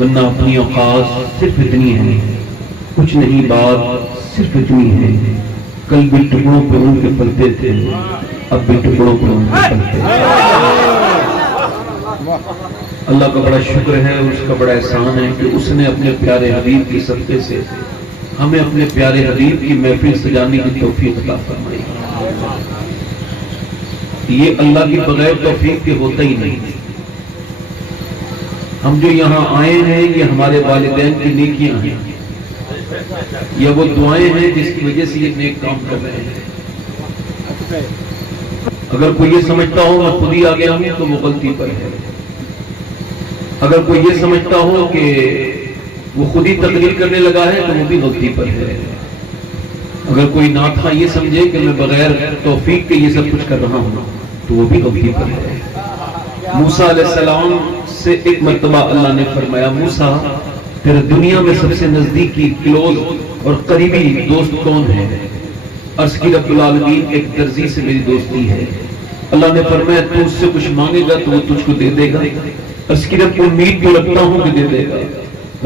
ورنہ اپنی اوقات صرف اتنی ہے، کچھ نہیں بات صرف اتنی ہے، کل بھی ٹکڑوں پہ ان کے پلتے تھے، اب بھی ٹکڑوں پہ ان کے پلتے ہیں۔ اللہ کا بڑا شکر ہے، اس کا بڑا احسان ہے کہ اس نے اپنے پیارے حبیب کی صدقے سے ہمیں اپنے پیارے حبیب کی محفل سجانے کی توفیق عطا فرمائی۔ یہ اللہ کی بغیر توفیق کے ہوتا ہی نہیں۔ ہم جو یہاں آئے ہیں یہ ہمارے والدین کی نیکیاں ہیں، یہ وہ دعائیں ہیں جس کی وجہ سے یہ نیک کام کر رہے ہیں۔ اگر کوئی یہ سمجھتا ہو میں خود ہی آ گیا ہوں تو وہ غلطی پر ہے۔ اگر کوئی یہ سمجھتا ہو کہ وہ خود ہی تقریر کرنے لگا ہے تو وہ بھی غلطی پر ہے۔ اگر کوئی ناخواں یہ سمجھے کہ میں بغیر توفیق کے یہ سب کچھ کر رہا ہوں تو وہ بھی غلطی پر ہے۔ موسیٰ علیہ السلام سے ایک مرتبہ اللہ نے فرمایا، موسیٰ تیرے دنیا میں سب سے نزدیکی کلوز اور قریبی دوست کون ہے؟ عرض کی رب العالمین ایک درزی سے میری دوستی ہے۔ اللہ نے فرمایا تو اس سے کچھ مانگے گا تو وہ تجھ کو دے دے گا؟ عرض کی رب امید تو رکھتا ہوں کہ دے دے گا۔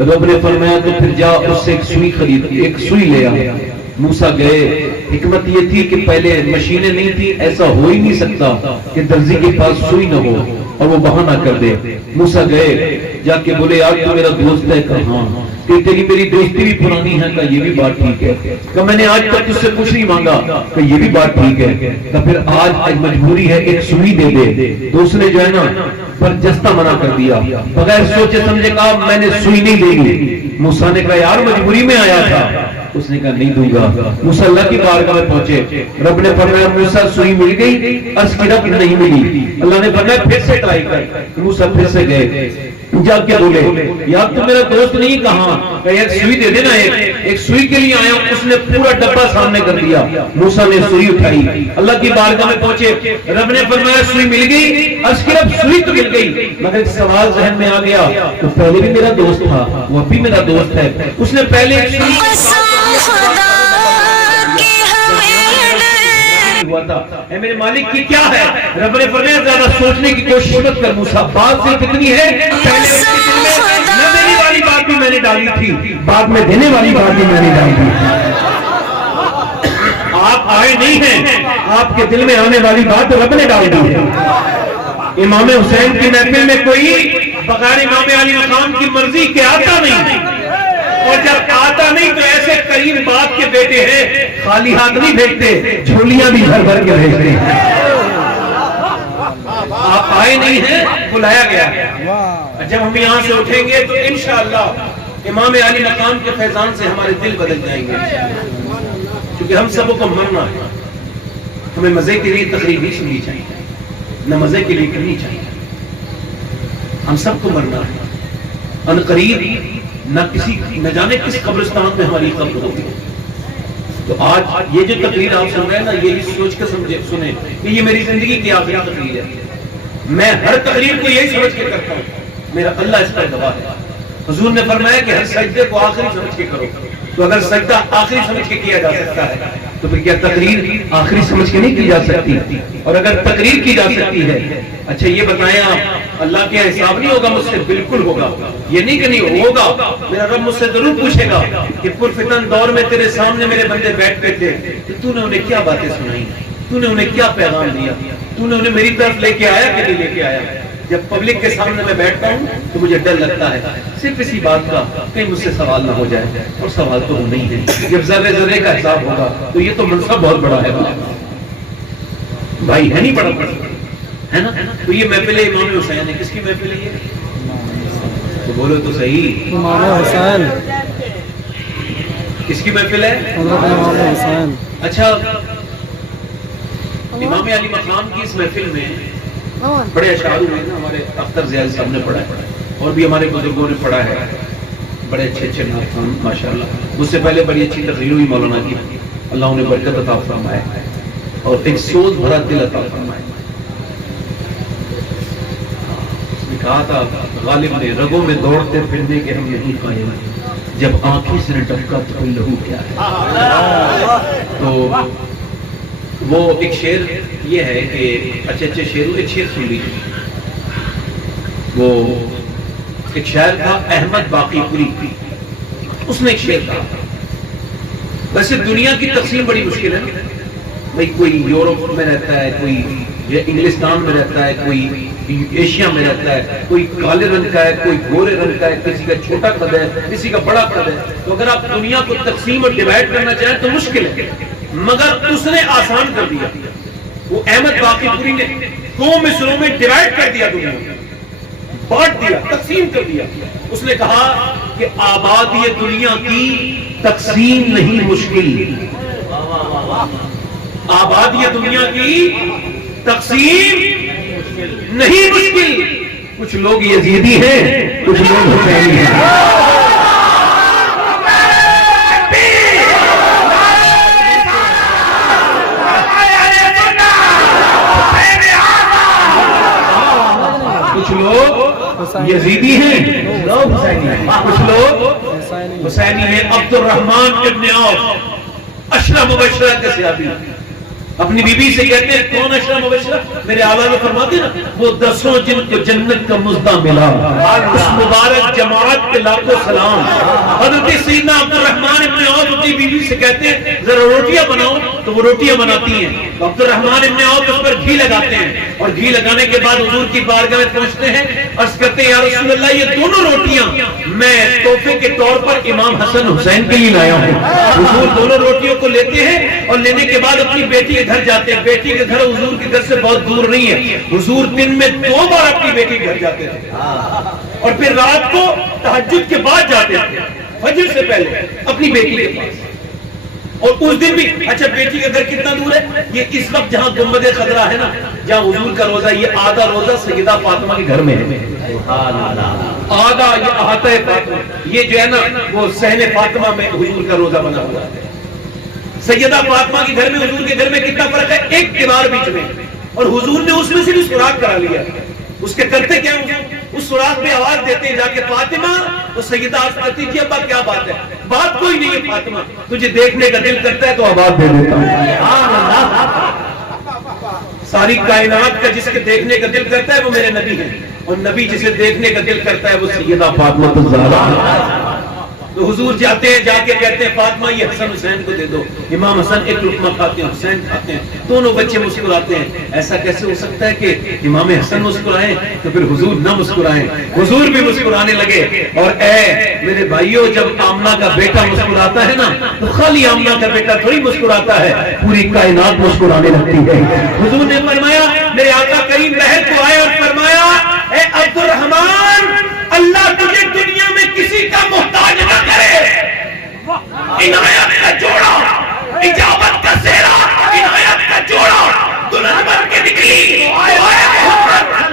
رب نے فرمایا تو پھر جا اس سے ایک سوئی خرید، ایک سوئی لے آیا۔ موسیٰ گئے، حکمت یہ تھی کہ پہلے مشینیں نہیں تھی، ایسا ہو ہی نہیں سکتا کہ درزی کے پاس سوئی نہ ہو اور وہ بہانہ کر دے۔ موسیٰ گئے، جا کے بولے یار تو میرا دوست ہے؟ کہا ہاں۔ کہ تیری میری دوستی بھی پرانی ہے؟ کہا یہ بھی بات ٹھیک ہے۔ کہ میں نے آج تک تجھ سے کچھ نہیں مانگا؟ کہ یہ بھی بات ٹھیک ہے۔ کہ پھر آج مجبوری ہے، ایک سوئی دے دے۔ تو اس نے جو ہے نا برجستہ منع کر دیا، بغیر سوچے سمجھے کہا میں نے سوئی نہیں دے گی۔ موسیٰ نے کہا یار مجبوری میں آیا تھا۔ اس نے کہا نہیں دوں گا۔ موسیٰ اللہ کی بارگاہ میں پہنچے، رب نے فرمایا موسیٰ سوئی مل گئی؟ عرض کی رب نہیں ملی۔ اللہ نے فرمایا پھر سے ٹرائی کر۔ موسیٰ پھر سے گئے، جا کے بولے یار تو میرا دوست نہیں؟ کہاں؟ کہ ایک سوئی دے دینا، ایک سوئی کے لیے آیا ہوں۔ اس نے پورا ڈبہ سامنے کر دیا، موسیٰ نے سوئی اٹھائی، اللہ کی بارگاہ میں پہنچے، رب نے فرمایا سوئی مل گئی؟ عرض کی رب سوئی تو مل گئی، مگر ایک سوال ذہن میں آ گیا، تو پہلے بھی میرا دوست تھا، وہ اب بھی میرا دوست ہے، اس نے پہلے ہوا تھا، اے میرے مالک کی کیا ہے؟ رب نے فرمایا زیادہ سوچنے کی کوشش مت کر موسیٰ، بات صرف اتنی ہے پہلے اس کے دل میں نہ دینے والی بات بھی میں نے ڈالی تھی، بعد میں دینے والی بات بھی میں نے ڈالی تھی۔ آپ آئے نہیں ہیں، آپ کے دل میں آنے والی بات رب نے ڈال دی ہے۔ امام حسین کی محفل میں کوئی بغیر امام علی مقام کی مرضی کے آتا نہیں، اور جب آتا نہیں تو ایسے کریم باپ کے بیٹے ہیں خالی ہاتھ نہیں بھیجتے، جھولیاں بھی بھر بھر کے بھیجتے ہیں۔ آپ آئے نہیں ہیں، بلایا گیا۔ جب ہم یہاں سے اٹھیں گے تو انشاءاللہ امام علی مقام کے فیضان سے ہمارے دل بدل جائیں گے، کیونکہ ہم سب کو مرنا ہے۔ ہمیں مزے کے لیے تقریر نہیں سننی چاہیے، نہ مزے کے لیے کرنی چاہیے، ہم سب کو مرنا ہے۔ ان قریب نہ جانے کس قبرستان میں ہماری قبر ہوگی۔ تو آج یہ جو تقریر آپ سن رہے ہیں نا، یہی سوچ کے سنیں کہ یہ میری زندگی کی آخری تقریر ہے۔ میں ہر تقریر کو یہی سمجھ کے کرتا ہوں، میرا اللہ اس پر گواہ ہے۔ حضور نے فرمایا کہ ہر سجدے کو آخری سمجھ کے کرو، تو اگر سجدہ آخری سمجھ کے کیا جا سکتا ہے تو پھر کیا تقریر آخری سمجھ کے نہیں کی جا سکتی؟ اور اگر تقریر کی جا سکتی ہے، اچھا یہ بتائیں آپ اللہ کے حساب نہیں ہوگا؟ مجھ سے بالکل ہوگا، یہ نہیں کہ نہیں ہوگا۔ میرا رب مجھ سے ضرور پوچھے گا کہ پرفتن دور میں تیرے سامنے میرے بندے بیٹھتے تھے کہ تو نے انہیں کیا باتیں سنائی، تو نے انہیں کیا پیغام دیا، تو نے انہیں میری طرف لے کے آیا کہ نہیں لے کے آیا؟ جب پبلک کے سامنے میں بیٹھتا ہوں تو مجھے ڈر لگتا ہے صرف اسی بات کا کہیں مجھ سے سوال نہ ہو جائے، اور سوال تو وہ نہیں ہے۔ جب ذرے ذرے کا حساب ہوگا تو یہ تو منصب بہت بڑا ہے بھائی، ہے نہیں بڑا ہے نا؟ تو یہ محفل امام حسین ہے، کس کی محفل ہے یہ؟ تو بولو تو صحیح، امام حسین کس کی محفل ہے؟ امام حسین۔ اچھا امام علی مقام کی اس محفل میں بڑے اشعار ہوئے نا، ہمارے اختر زیاد صاحب نے پڑھا ہے اور بھی ہمارے بزرگوں نے پڑھا ہے، بڑے اچھے اچھے نعتخوان ماشاءاللہ۔ مجھ سے پہلے بڑی اچھی تقریر ہوئی مولانا کی، اللہ انہیں برکت عطا فرمائے اور ایک سوز بھرا دل عطا فرمائے۔ اس نے کہا تھا غالب نے رگوں میں دوڑتے پھرنے کے ہم نہیں قائل، جب آنکھیں سے نہ ٹپکا تو کوئی لہو کیا ہے۔ تو وہ ایک شعر یہ ہے کہ اچھے اچھے شعر، ایک شعر سن لیجیے، وہ ایک شاعر تھا احمد باقی پوری، اس نے ایک شعر کہا. ویسے دنیا کی تقسیم بڑی مشکل ہے نا بھائی، کوئی یورپ میں رہتا ہے، کوئی انگلستان میں رہتا ہے، کوئی ایشیا میں رہتا ہے، کوئی کالے رنگ کا ہے، کوئی گورے رنگ کا ہے، کسی کا چھوٹا قد ہے، کسی کا بڑا قد ہے. تو اگر آپ دنیا کو تقسیم اور ڈیوائڈ کرنا چاہیں تو مشکل ہے، مگر اس نے آسان کر دیا. وہ احمد باقی پوری نے 2 مصروں میں ڈیوائڈ کر دیا، دنیا کو بانٹ دیا، تقسیم کر دیا. اس نے کہا کہ آبادی دنیا کی تقسیم نہیں مشکل، آبادی دنیا کی تقسیم نہیں مشکل. کچھ لوگ یزیدی ہیں، کچھ لوگ حسینی ہیں. کچھ لوگ یزیدی ہیں، کچھ لوگ حسینی ہیں. عبد الرحمن ابن عوف 10 مبشرہ کے صحابی اپنی بیوی سے کہتے ہیں کون 10 مبشرہ؟ میرے آقا نے فرماتے ہیں وہ 10 جن کو جنت کا مزدہ ملا، اس مبارک جماعت کے لاکھوں سلام. حضرت سیدنا عبد الرحمن ابن عوف اپنی بیوی سے کہتے ہیں ذرا روٹیاں بناؤ، تو وہ روٹیاں بناتی ہیں. عبد الرحمن ابن عوف اس پر گھی لگاتے ہیں، اور گھی لگانے کے بعد حضور کی بارگاہ میں پہنچتے ہیں، عرض کرتے ہیں یا رسول اللہ یہ دونوں روٹیاں میں تحفے کے طور پر امام حسن حسین کے لیے لایا ہوں. حضور دونوں روٹیوں کو لیتے ہیں اور لینے کے بعد اپنی بیٹی کے گھر جاتے ہیں. بیٹی کے گھر حضور کے گھر سے بہت دور نہیں ہے. حضور دن میں 2 بار اپنی بیٹی کے گھر جاتے تھے، اور پھر رات کو تہجد کے بعد جاتے تھے، فجر سے پہلے اپنی بیٹی کے پاس. اور اس دن بھی اچھا بیٹی کا گھر کتنا دور ہے؟ یہ اس وقت جہاں گنبد خضرا ہے نا، جہاں حضور کا روزہ، یہ آدھا روزہ سیدہ فاطمہ کے گھر میں ہے. آدھا یہ احاطہ فاطمہ، یہ جو ہے نا وہ صحن فاطمہ میں حضور کا روزہ بنا ہوا ہے. سیدہ فاطمہ کے گھر میں حضور کے گھر میں کتنا فرق ہے؟ 1 دیوار بیچ میں، اور حضور نے اس میں سے بھی سوراخ کرا لیا. اس کے کرتے کیا ہیں؟ اس سوراخ میں آواز دیتے ہیں جا کے فاطمہ. وہ سیدہ عرض کرتی تھی ابا کیا بات ہے؟ بات کوئی نہیں ہے فاطمہ، تجھے دیکھنے کا دل کرتا ہے تو آواز دے دیتا ہوں. ساری کائنات کا جس کے دیکھنے کا دل کرتا ہے وہ میرے نبی ہیں، اور نبی جسے دیکھنے کا دل کرتا ہے وہ سیدہ فاطمہ الزہرا. تو حضور جاتے ہیں، جا کے کہتے ہیں فاطمہ یہ حسن حسین کو دے دو. امام حسن ایک لقمہ کھاتے ہیں، حسین کھاتے ہیں، دونوں بچے مسکراتے ہیں. ایسا کیسے ہو سکتا ہے کہ امام حسن مسکرائیں تو پھر حضور نہ مسکرائیں؟ حضور بھی مسکرانے لگے. اور اے میرے بھائیوں، جب آمنہ کا بیٹا مسکراتا ہے نا تو خالی آمنہ کا بیٹا تھوڑی مسکراتا ہے، پوری کائنات مسکرانے لگتی ہے. حضور نے فرمایا، میرے آقا کریم بہر کو آئے اور فرمایا اے عبد الرحمن، اللہ تجھے دنیا میں کسی کا محتاج نہ کرے. عنایت کا جوڑا، اجابت کا سہرا، عنایت کا جوڑا دلہن بن کے نکلی.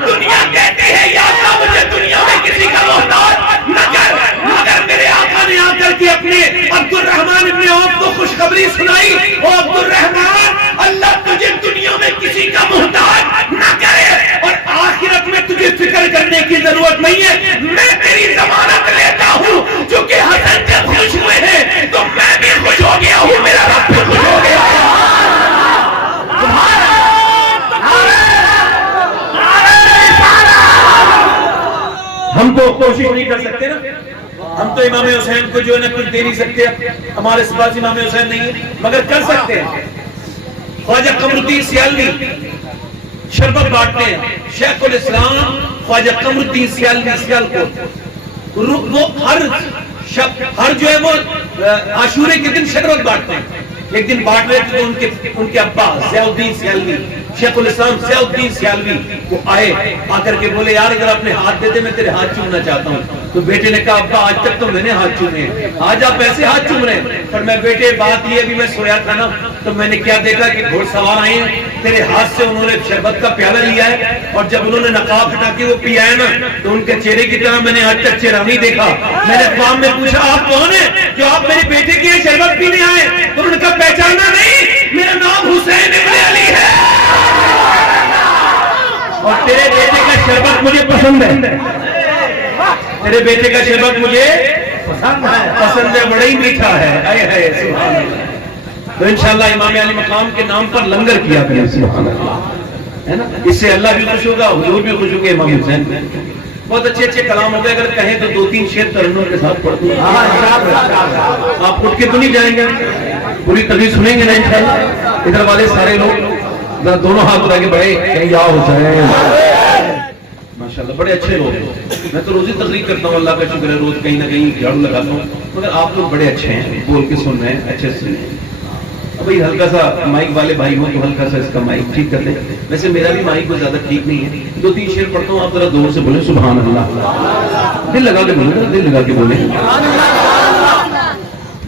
دنیا کہتی ہے یا اللہ مجھے دنیا میں کسی کا محتاج نہ کر، مگر میرے آقا نے آ کر کے اپنے عبد الرحمن ابن عوف کو خوشخبری سنائی، او عبد الرحمن اللہ تجھے دنیا میں کسی کا محتاج نہ کرے، اور آخرت میں تجھے فکر کرنے کی ضرورت نہیں ہے. میں تیری ضمانت لیتا ہوں، چونکہ حسن جب خوش ہوئے ہیں تو میں بھی خوش ہو گیا ہوں، میرا رب بھی خوش ہو گیا. ہم تو کوشش نہیں کر سکتے نا، ہم تو امام حسین کو جو ہے نا کچھ دے نہیں سکتے، ہمارے پاس امام حسین نہیں ہے، مگر کر سکتے ہیں. خواجہ قمر الدین سیالوی شربت بانٹتے ہیں. شیخ الاسلام خواجہ قمر الدین سیالوی سیالکوٹ، وہ ہر جو ہے وہ عاشورے کے دن شربت بانٹتے ہیں. ایک دن بانٹ رہے تھے تو ان کے ابا ضیاء الدین سیالوی، شیخ الاسلام ضیاء الدین سیالوی وہ آئے، آ کر کے بولے یار اگر اپنے ہاتھ دے دے میں تیرے ہاتھ چومنا چاہتا ہوں. تو بیٹے نے کہا ابا آج تک تو میں نے ہاتھ چومے، آج آپ ایسے ہاتھ چوم رہے ہیں؟ پر میں بیٹے بات یہ ابھی میں سویا تھا نا تو میں نے کیا دیکھا کہ گھوڑ سوار آئے ہیں، تیرے ہاتھ سے انہوں نے شربت کا پیالہ لیا ہے، اور جب انہوں نے نقاب ہٹا کے وہ پیا ہے نا تو ان کے چہرے کی طرح میں نے آج تک چہرہ نہیں دیکھا. میں نے خواب میں پوچھا آپ کون ہیں جو آپ میرے بیٹے کے لیے شربت پینے آئے؟ تو انہوں نے کہا پہچانا نہیں، میرا نام حسین ابن علی ہے، اور تیرے بیٹے کا شربت مجھے پسند ہے، تیرے بیٹے کا شربت مجھے پسند ہے، بڑا ہی میٹھا ہے. اے ہے سبحان اللہ. تو انشاءاللہ امام علی مقام کے نام پر لنگر کیا کریں، سبحان اللہ، ہے نا. اس سے اللہ بھی خوش ہوگا، حضور بھی خوش ہوگا، امام حسین. بہت اچھے اچھے کلام ہو گئے، اگر کہیں تو 2-3 شعر ترنم کے ساتھ پڑھ دوں. آپ اٹھ کے تو نہیں جائیں گے؟ پوری تقریر سنیں گے نا انشاءاللہ؟ ادھر والے سارے لوگ دونوں ہاتھ اٹھا کے بڑے کہیں یا حسین. ماشاءاللہ بڑے اچھے لوگ ہیں. میں تو روز ہی تقریر کرتا ہوں، اللہ کا شکر ہے، روز کہیں نہ کہیں جھاڑو لگاتا ہوں، مگر آپ لوگ بڑے اچھے ہیں، بول کے سن رہے ہیں، اچھے سے سن رہے ہیں. بھائی ہلکا سا مائک والے بھائی ہوں تو ہلکا سا اس کا مائک ٹھیک کر دیں. ویسے میرا بھی مائک کوئی زیادہ ٹھیک نہیں ہے. 2-3 شعر پڑھتا ہوں، آپ ذرا زور سے بولیں سبحان اللہ. دل لگا کے بولیں، دل لگا کے بولیں.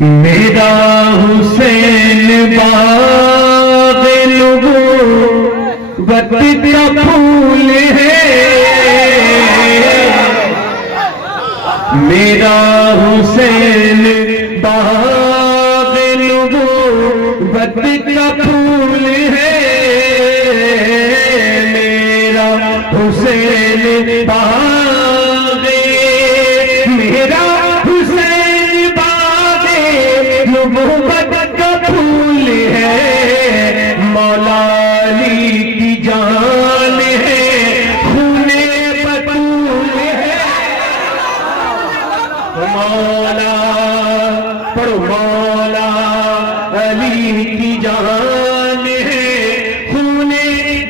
میرا حسین باغ نبوت کا پھول ہے، میرا حسین باغ نبوت کا پھول ہے، میرا حسین باغ، میرا حسین باغ نبوت کا پھول ہے، مولا علی کی جان ہے، خون بطول ہے. مولا پڑھو، مولا علی کی جان ہے، خون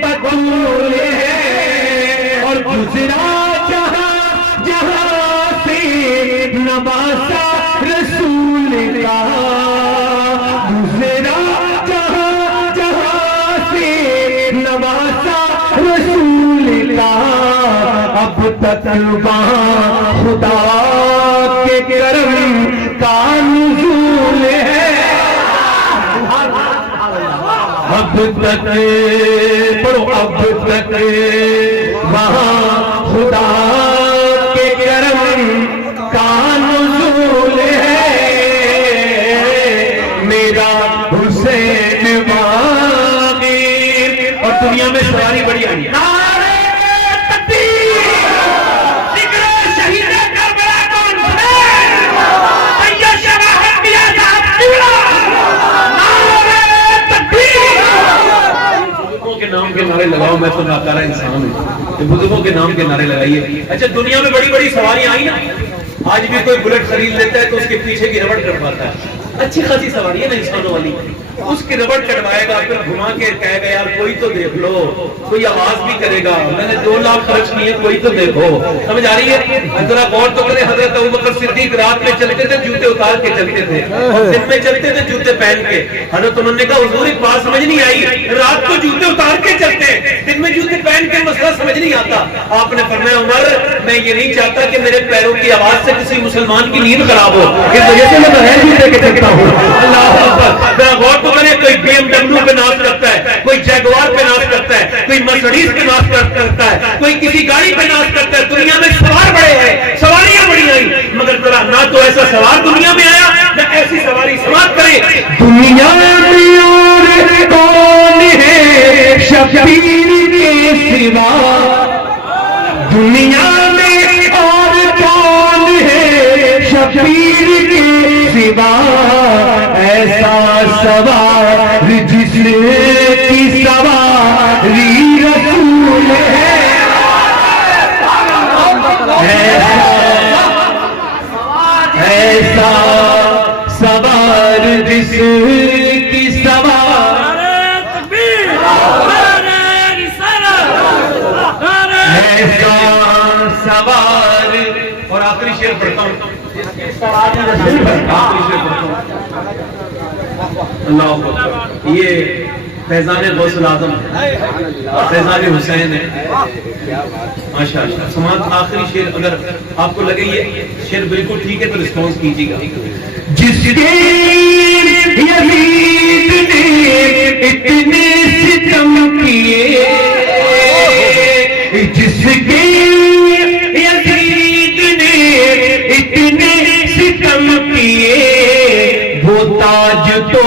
بطول ہے، اور گزرا جہاں جہاں سے نواسا رسول کا، گزرا جہاں جہاں سے نواسا رسول کا، اب تک وہاں خدا کے کرم کا نزول ہے. اب تک پڑھو، اب تک وہاں خدا کے کرم کا نزول ہے، میرا حسین باغی. اور دنیا میں سواری بڑی آئی ہے. نام کے نعرے لگاؤ، میں تو ناکارہ انسان ہوں، بزرگوں کے نام کے نعرے لگائیے. اچھا دنیا میں بڑی بڑی سواریاں آئی نا، آج بھی کوئی بلٹ خرید لیتا ہے تو اس کے پیچھے کی ربڑ کٹواتا ہے. اچھی خاصی سواری ہے نا انسانوں والی، اس کی ربڑ کٹوائے گا، پھر گھما کے کہے گا یار کوئی تو دیکھ لو، کوئی آواز بھی کرے گا، میں نے 2 لاکھ خرچ کیے، کوئی تو دیکھو. سمجھ آ رہی ہے؟ ذرا غور تو کریں، حضرت ابوبکر صدیق رات میں چلتے تھے جوتے اتار کے چلتے تھے، دن میں چلتے تھے جوتے پہن کے. حضرت عمر نے کہا حضور ایک بات سمجھ نہیں آئی، رات کو جوتے اتار کے چلتے ہیں، دن میں جوتے پہن کے، مسئلہ سمجھ نہیں آتا. آپ نے فرمایا عمر میں یہ نہیں چاہتا کہ میرے پیروں کی آواز سے کسی مسلمان کی نیند خراب ہو، اس وجہ سے میں بغیر جوتے کے چلتا ہوں. اللہ اکبر. ذرا غور تو کریں، کوئی بی ایم ڈبلیو پہ ناز کرتا ہے، کوئی جیگوار پہ ناز کرتا ہے، کوئی مرسڈیز پہ ناز کرتا ہے، کوئی کسی گاڑی پہ ناز کرتا ہے. دنیا میں سوار بڑے ہیں، سواریاں بڑی آئی، مگر ذرا نہ تو ایسا سوار دنیا میں آیا نہ ایسی سواری سماعت کریں. دنیا میں اور کون ہے شبیر کے سوا، دنیا میں اور کون ہے شبیر کے سوا، ایسا سوار جس کی سواری رسول ہے، ایسا سوار جس کی سوار، ایسا سوار. اور آخری شعر پڑھتا ہوں، اللہ اکبر. یہ فیضان غوث العظم فیضان حسین ہے، ماشاء اللہ. سماعت آخری شعر، اگر آپ کو لگے یہ شعر بالکل ٹھیک ہے تو رسپانس کیجیے گا. جس کے یزید نے اتنے ستم کیے، جس کے یزید نے اتنے ستم کیے، وہ تاج تو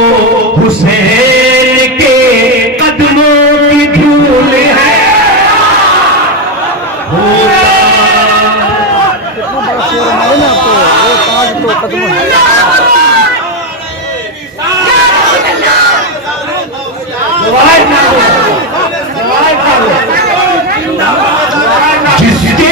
حسین کے قدموں کی دھول ہے. جس کے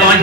5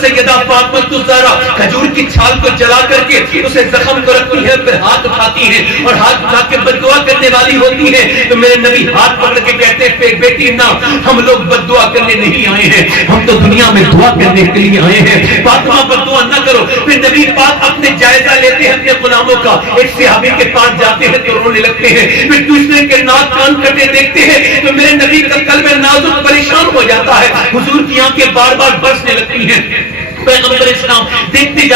سیدہ فاطمہ الزہرا کھجور کی چھال کو جلا کر کے اسے زخم کو رکھتی ہے، پھر ہاتھ اٹھاتی ہے اور ہاتھ اٹھا کے بد دعا کرنے والی ہوتی ہے تو میرے نبی ہاتھ پکڑ کے کہتے ہیں بیٹی نہ، ہم لوگ بد دعا کرنے نہیں آئے ہیں، ہم تو دنیا میں دعا کرنے کے لیے آئے ہیں، فاطمہ بد دعا نہ کرو۔ پھر نبی پاک اپنے جائزہ لیتے ہیں اپنے غلاموں کا، ایک صحابی کے پاس جاتے ہیں تو رونے لگتے ہیں، پھر دوسرے کے ناک کان کٹے دیکھتے ہیں تو میرے نبی کا قلب نازک پریشان ہو جاتا ہے، حضور کی آنکھیں بار بار برسنے لگتی ہیں۔ پیغمبر اسلام دیکھتے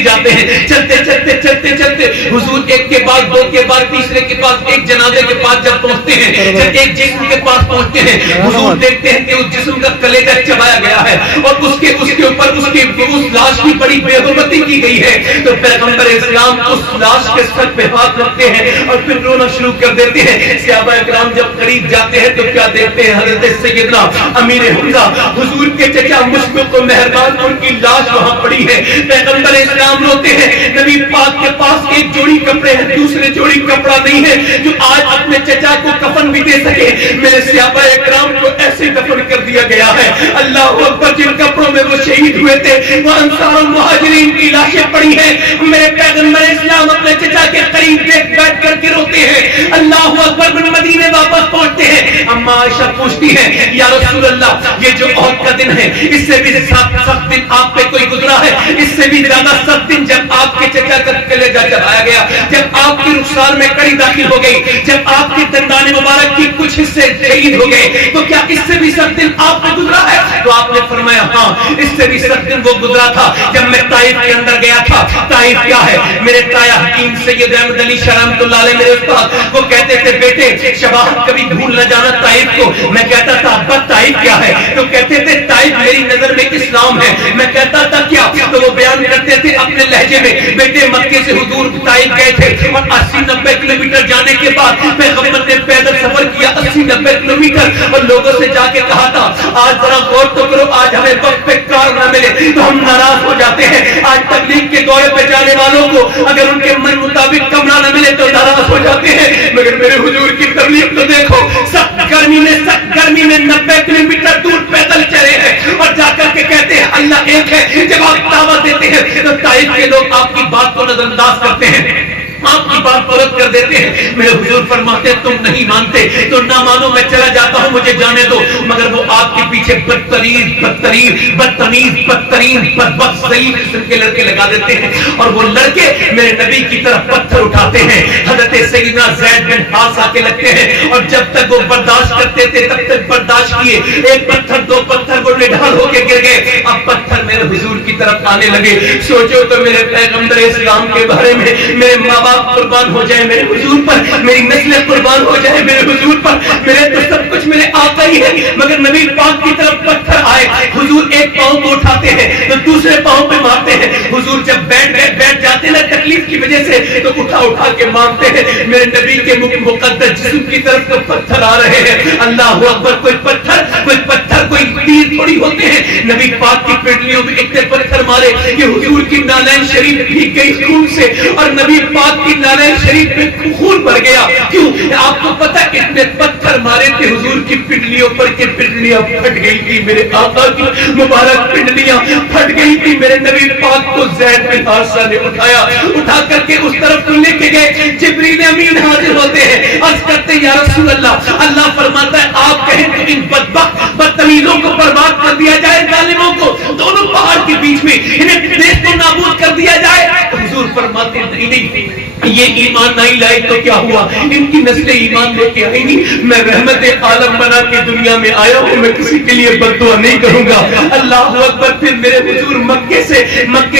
جاتے ہیں، چلتے حضور ایک کے بعد دو کے بعد تیسرے کے پاس، ایک جنازے کے پاس جب پہنچتے ہیں، جب ایک جسم کے پاس پہنچتے ہیں، حضور دیکھتے ہیں کہ اس جسم کا کلیجہ چبایا گیا ہے اور اس کے اوپر اس لاش کی بڑی بے حرمتی کی گئی ہے، تو پیغمبر اسلام اس لاش کے سر پہ ہاتھ رکھتے ہیں اور پھر رونا شروع کر دیتے ہیں۔ صحابہ اکرام جب قریب جاتے ہیں تو کیا دیکھتے ہیں؟ حضرت سیدنا امیر حمزہ حضور کے چچا مشفق و مہربان کی لاش وہاں پڑی ہے۔ پیغمبر اسلام روتے ہیں، نبی پاک کے پاس ایک جوڑی کپڑے ہیں، دوسرے جوڑی کپڑا نہیں ہے جو آج اپنے چچا کو کفن بھی دے سکے۔ میرے صحابہ اکرام کو ایسے دفن کر دیا گیا ہے، اللہ اکبر، جن کپڑوں میں وہ شہید ہوئے تھے وہ انصار و مہاجرین کی لاشیں پڑی ہیں۔ میرے پیغمبر اسلام اپنے چچا کے قریب بیٹھ کر کے روتے ہیں، اللہ اکبر، مدینے واپس پہنچتے ہیں۔ اما عائشہ پوچھتی ہے یا رسول اللہ، یہ جو عہد کا دن ہے اس سے بھی سخت دن آپ پہ کوئی گزرا ہے؟ اس سے بھی زیادہ سخت دن جب آپ کے چچا کا کلیجہ چڑھایا گیا، جب آپ کی رخسار میں کڑی داخل ہو گئی، جب آپ کی دندان مبارک کی کچھ حصے شہید ہو گئے، تو کیا اس سے بھی سخت دن آپ کو گزرا ہے؟ تو آپ نے فرمایا ہاں، اس سے بھی سخت دن وہ گزرا تھا جب میں طائف کے اندر گیا تھا۔ طائف کیا ہے؟ میرے تایا حکیم سید احمد علی شاہ رحمۃ اللہ علیہ، میرے استاد، وہ کہتے تھے بیٹے شباہت کبھی بھول نہ جانا طائف کو۔ میں کہتا تھا ابا طائف کیا ہے؟ تو کہتے تھے طائف میری نظر میں اسلام ہے۔ میں کہتا تھا کیا؟ تو وہ بیان کرتے تھے اپنے لہجے میں، بیٹے مکے سے حضور طائف گئے تھے اور 80-90 کلومیٹر جانے کے بعد پیغمبر نے پیدل سفر کیا 80-90 کلومیٹر اور لوگوں سے جا کے کہا تھا آج ذرا غور تو کرو، آج ہمیں وقت پہ کار نہ ملے تو ہم ناراض ہو جاتے ہیں۔ آج تبلیغ کے دورے پہ جانے والوں کو اگر ان کے من مطابق کمرہ نہ ملے تو ناراض ہو جاتے ہیں، مگر میرے حضور کی تبلیغ تو دیکھو، سخت گرمی میں 90 کلومیٹر دور پیدل چلے ہیں اور جا کر کے کہتے ہیں اللہ ایک ہے۔ جب آپ دعوت دیتے ہیں تو طائف کے لوگ آپ کی بات کو نظر انداز کرتے ہیں، آپ کی بات کو رد کر دیتے ہیں۔ میرے حضور فرماتے ہیں تم نہیں مانتے تو نہ مانو، میں چلا جاتا ہوں، مجھے جانے دو، مگر وہ آپ کے پیچھے بدترین بدبخت ضعیف قسم کے لڑکے لگا دیتے ہیں اور وہ لڑکے میرے نبی کی طرف پتھر اٹھاتے ہیں۔ حضرت سیدنا زید بن حارثہ کے لگتے ہیں اور جب تک وہ برداشت کرتے تھے تب تک برداشت کیے، ایک پتھر دو پتھر وہ نڈھال ہو کے گر گئے، اب پتھر میرے حضور کی طرف آنے لگے۔ سوچو تو میرے پیغمبر اسلام کے بارے میں، میرے ماں باپ قربان ہو جائے میرے حضور پر، میری نسل قربان ہو جائے میرے حضور پر، میرے تو سب کچھ میرے آقا ہی ہے، مگر نبی پاک کی طرف پتھر آئے، حضور ایک پاؤں کو اٹھاتے ہیں تو دوسرے پاؤں پہ مارتے ہیں۔ حضور جب بیٹھ جاتے ہیں تکلیف کی وجہ سے تو اٹھا کے مارتے ہیں۔ میرے نبی کے مقدس جسم کی طرف تو پتھر آ رہے ہیں، اللہ اکبر، کوئی پتھر کوئی تیر تھوڑی ہوتے ہیں، نبی پاک کی پنڈلیوں میں اتنے پتھر مارے کہ حضور کی نالین شریف بھیگ گئی خون سے اور نبی پاک کی نالین شریف میں خون بھر گیا۔ کیوں؟ آپ کو پتہ اتنے پتھر مارے تھے حضور کی پنڈلیوں پر کہ پنڈلیاں پھٹ گئی تھی، میرے آقا کی مبارک پنڈلیاں پھٹ گئی تھی۔ میرے نبی پاک کو زید بن حارثہ نے اٹھا کر کے اس طرف کو لے کے گئے، جبریل امین حاضر ہوتے ہیں، عرض کرتے یا رسول اللہ، اللہ فرماتا ہے آپ کہیں تو ان بدتمیزوں کو برباد کر دیا جائے، ظالموں کو دونوں پہاڑ کے بیچ میں انہیں دیش کو نابود کر دیا جائے۔ حضور فرماتے ہیں نہیں، یہ ایمان نہیں لائے تو کیا ہوا، ان کی نسلیں ایمان لے کے آئیں گی۔ میں رحمت عالم بنا کے دنیا میں آیا ہوں، میں کسی کے لیے بد دعا نہیں کروں گا۔ اللہ اکبر۔ پھر میرے حضور مکے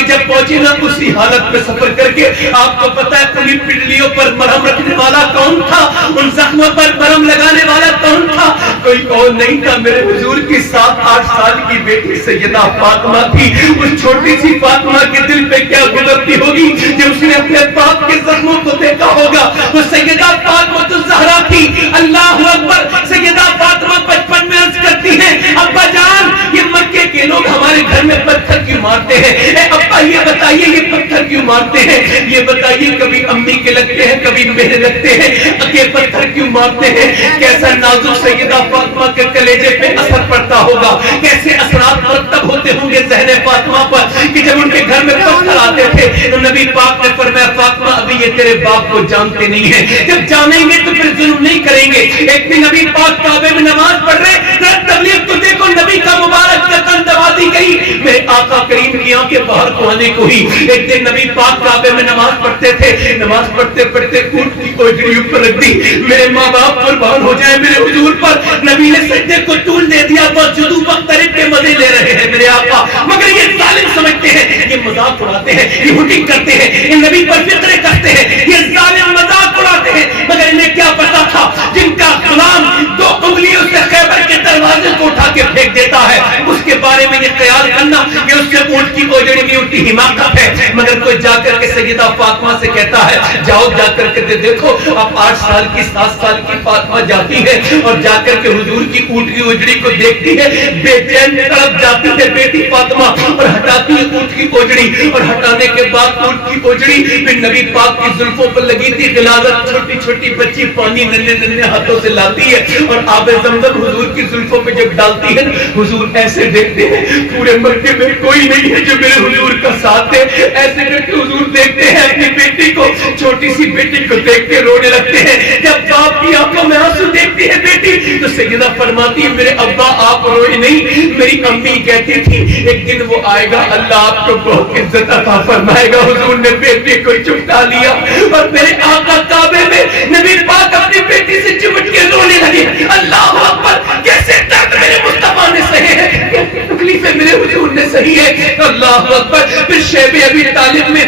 جب پہنچے نا، اسی حالت میں سفر کر کے، آپ کو پتا ہے پوری پنڈلیوں پر مرہم رکھنے والا کون تھا، ان زخموں پر مرہم لگانے والا کون تھا؟ کوئی اور نہیں تھا، میرے حضور کی 7-8 سال کی بیٹی سیدہ فاطمہ تھی۔ اس چھوٹی سی فاطمہ کے دل پہ کیا گزرتی ہوگی جب اس نے اپنے باپ کے زخموں کو دیکھا ہوگا۔ وہ سیدہ فاطمہ الزہرا تھی، اللہ اکبر۔ سیدہ فاطمہ 55 میں عرض کرتی ہیں ابا جان، یہ مکے کے لوگ ہمارے گھر میں پتھر کیوں مارتے ہیں؟ اے ابا یہ بتائیے بتائیے یہ پتھر کیوں مارتے ہیں؟ یہ بتائیے کبھی امی کے لگتے ہیں کبھی میرے لگتے ہیں، یہ پتھر کیوں مارتے ہیں؟ کیسا نازک سیدہ فاطمہ کے کلیجے پہ اثر پڑتا ہوگا، کیسے اثرات مرتب ہوتے ہوں گے ذہن فاطمہ پر کہ جب ان کے گھر میں پتھر آتے تھے تو نبی پاک نے فرمایا فاطمہ ابھی یہ تیرے باپ کو جانتے نہیں ہیں، جب جانیں گے تو پھر ظلم نہیں کریں گے۔ ایک دن نبی پاک کعبے میں نماز پڑھ رہے، تبلیغ تو دیکھو نبی کا مبارک قدم دبا دی گئی، میرے آقا کریم کی آنکھیں باہر کو آنے کو ہی۔ ایک دن نبی پاک کعبے میں نماز پڑھتے تھے، نماز پڑھتے پڑھتے اونٹ کی اوجڑی اوپر رکھ دی، میرے ماں باپ قربان ہو جائیں میرے حضور پر، نبی نے سجدے کو طول دے دیا، بس جدو مختلف کے مزے لے رہے ہیں میرے آقا، مگر یہ ظالم سمجھتے ہیں یہ مذاق اڑاتے ہیں، یہ ہٹنگ کرتے ہیں، یہ نبی پر فکرے کرتے ہیں، یہ ظالم مذاق اڑاتے ہیں، مگر انہیں کیا پتا تھا جن کا غلام 2 انگلیوں سے خیبر کے دروازے کو اٹھا کے پھینک دیتا ہے، اس کے بارے میں یہ خیال کرنا کہ اس سے اونٹ کی اوجڑی میں اٹھی حماقت ہے۔ مگر کوئی جا کر کے سیدہ فاطمہ سے کہتا ہے جاؤ جا کر کے دیکھو، اب 8 سال کی 7 سال کی فاطمہ جاتی ہے اور جا کر کے حضور کی اونٹ کی اوجڑی کو دیکھتی ہے، بے چین تڑپ جاتی ہے بیٹی فاطمہ اور ہٹاتی ہے اونٹ کی اوجڑی، اور ہٹانے کے بعد اونٹ کی اوجڑی پھر نبی پاک کی زلفوں پر لگی تھی غلاظت، چھوٹی چھوٹی بچی پانی ننھے ننھے ہاتھوں سے لاتی ہے اور آب زمزم حضور کی زلفوں پہ جب ڈالتی ہے، حضور ایسے دیکھتے ہیں پورے مکے میں کوئی نہیں ہے جو میرے حضور کا ساتھ ہے، ایسے کر کے حضور دیکھتے ہیں اپنی بیٹی کو، چھوٹی سی بیٹی کو دیکھ کے رونے لگتے ہیں۔ جب باپ کی آنکھوں میں آنسو دیکھتی ہے بیٹی تو سیدہ فرماتی ہے میرے ابا آپ روئے نہیں، میری امی کہتی تھی ایک دن وہ آئے گا اللہ آپ کو بہت عزت عطا فرمائے گا۔ حضور نے بیٹی کو چپٹا لیا اور میرے آقا کعبے میں نبی پاک اپنی بیٹی سے چمٹ کے رونے لگے۔ اللہ اکبر، کیسے درد میرے مصطفیٰ نے سہے ہیں، کیسے تکلیفیں میرے حضور نے سہی ہے۔ اللہ اکبر، پھر شیب ابی طالب میں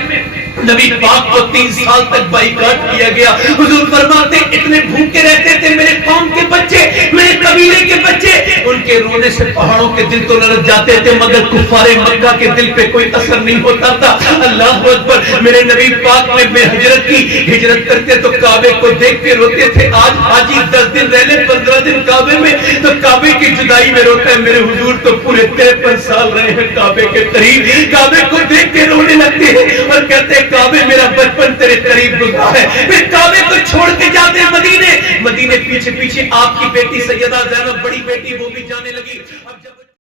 نبی پاک کو 3 سال تک بائیکاٹ کیا گیا۔ حضور فرماتے اتنے بھوکے رہتے تھے میرے قوم کے بچے، میرے قبیلے کے بچے، ان کے رونے سے پہاڑوں کے دل تو لرز جاتے تھے مگر کفار مکہ کے دل پہ کوئی اثر نہیں ہوتا تھا۔ اللہ اکبر، میرے نبی پاک نے بے ہجرت کی، ہجرت کرتے تو کعبے کو دیکھ کے روتے تھے۔ آج حاجی 10 دن رہ لے 15 دن کعبے میں تو کعبے کی جدائی میں روتا ہے، میرے حضور تو پورے 53 سال رہے ہیں کعبے کے قریب، کعبے کو دیکھ کے رونے لگتے ہیں اور کہتے ہیں کعبے میرا بچپن تیرے قریب گزرا ہے۔ پھر کعبے کو چھوڑ کے جاتے ہیں مدینے، مدینے پیچھے پیچھے آپ کی بیٹی سیدہ زینب بڑی بیٹی وہ بھی